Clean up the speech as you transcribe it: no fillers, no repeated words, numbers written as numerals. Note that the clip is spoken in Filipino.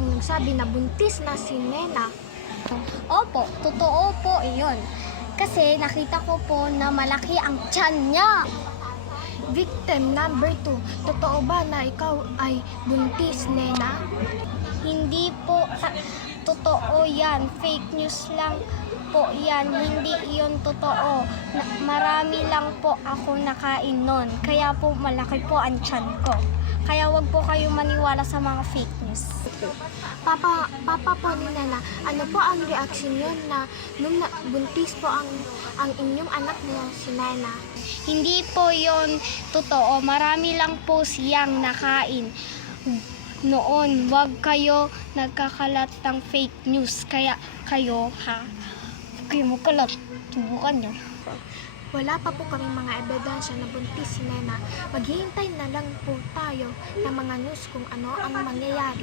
ang nagsabi na buntis na si Nena. Opo, totoo po iyon. Kasi nakita ko po na malaki ang tiyan niya. Victim number 2, totoo ba na ikaw ay buntis, Nena? Hindi po totoo yan. Fake news lang po yan. Hindi iyon totoo. Marami lang po ako nakain nun. Kaya po malaki po ang tiyan ko. Kaya wag po kayong maniwala sa mga fake news. Papa po ni Nena, ano po ang reaksyon yun na nung buntis po ang inyong anak niya si Nena? Hindi po yon totoo. Marami lang po siyang nakain noon. Wag kayo nagkakalat ng fake news. Kaya kayo, kayo mo kalat. Subukan nyo. Wala pa po kami mga ebidensya na buntis si Nena. Maghihintay na lang po tayo ng mga news kung ano ang mangyayari.